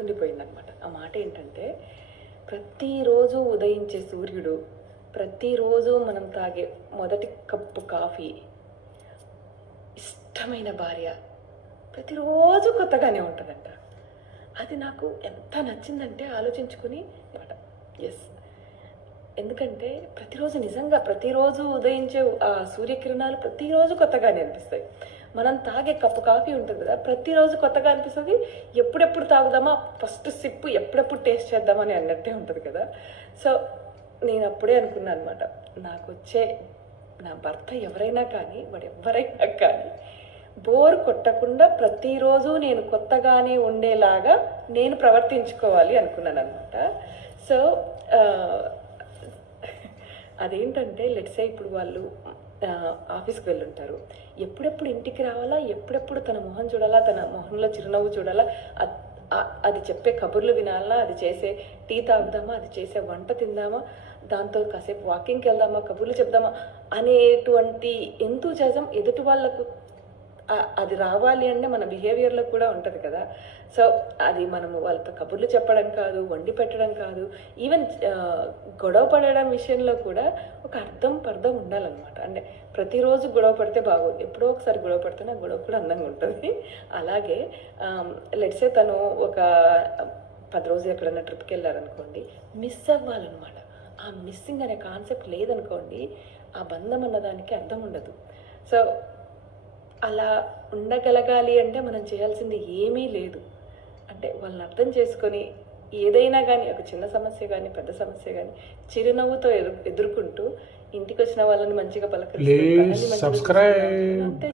గుర్తుండిపోయిందనమాట. ఆ మాట ఏంటంటే, ప్రతిరోజు ఉదయించే సూర్యుడు, ప్రతిరోజు మనం తాగే మొదటి కప్పు కాఫీ, ఇష్టమైన భార్య ప్రతిరోజు కొత్తగానే ఉంటుందంట. అది నాకు ఎంత నచ్చిందంటే ఆలోచించుకుని ఎస్, ఎందుకంటే ప్రతిరోజు నిజంగా ప్రతిరోజు ఉదయించే ఆ సూర్యకిరణాలు ప్రతిరోజు కొత్తగానే అనిపిస్తాయి. మనం తాగే కప్పు కాఫీ ఉంటుంది కదా, ప్రతిరోజు కొత్తగా అనిపిస్తుంది. ఎప్పుడెప్పుడు తాగుదామా, ఫస్ట్ సిప్పు ఎప్పుడెప్పుడు టేస్ట్ చేద్దామని అన్నట్టే ఉంటుంది కదా. సో నేను అప్పుడే అనుకున్నాను అనమాట, నాకు వచ్చే నా భర్త ఎవరైనా కానీ, వాడు ఎవరైనా కానీ బోర్ కొట్టకుండా ప్రతిరోజు నేను కొత్తగానే ఉండేలాగా నేను ప్రవర్తించుకోవాలి అనుకున్నాను అనమాట. సో అదేంటంటే లెట్సే ఇప్పుడు వాళ్ళు ఆఫీస్కి వెళ్ళుంటారు, ఎప్పుడెప్పుడు ఇంటికి రావాలా, ఎప్పుడెప్పుడు తన మొహం చూడాలా, తన మొహంలో చిరునవ్వు చూడాలా, అది చెప్పే కబుర్లు వినాలా, అది చేసే టీ తాగుదామా, అది చేసే వంట తిందామా, దాంతో కాసేపు వాకింగ్కి వెళ్దామా, కబుర్లు చెప్దామా అనేటువంటి ఎంతూజాజం ఎదుటి వాళ్ళకు అది రావాలి అంటే మన బిహేవియర్లో కూడా ఉంటుంది కదా. సో అది మనము వాళ్ళతో కబుర్లు చెప్పడం కాదు, వండి పెట్టడం కాదు, ఈవెన్ గొడవ పడడం విషయంలో కూడా ఒక పర్థం ఉండాలన్నమాట. అంటే ప్రతిరోజు గొడవ పడితే బాగోదు, ఎప్పుడో ఒకసారి గొడవ పడితేనే గొడవ కూడా అందంగా ఉంటుంది. అలాగే లెట్సే తను ఒక 10 రోజులు ఎక్కడైనా ట్రిప్కి వెళ్ళారనుకోండి, మిస్ అవ్వాలన్నమాట. ఆ మిస్సింగ్ అనే కాన్సెప్ట్ లేదనుకోండి, ఆ బంధం అన్నదానికి అర్థం ఉండదు. సో అలా ఉండగలగాలి అంటే మనం చేయాల్సింది ఏమీ లేదు. అంటే వాళ్ళని అర్థం చేసుకొని ఏదైనా కానీ, ఒక చిన్న సమస్య కానీ పెద్ద సమస్య కానీ చిరునవ్వుతో ఎదుర్కొంటూ ఇంటికి వచ్చిన వాళ్ళని మంచిగా పలకరిస్తూ అంతే.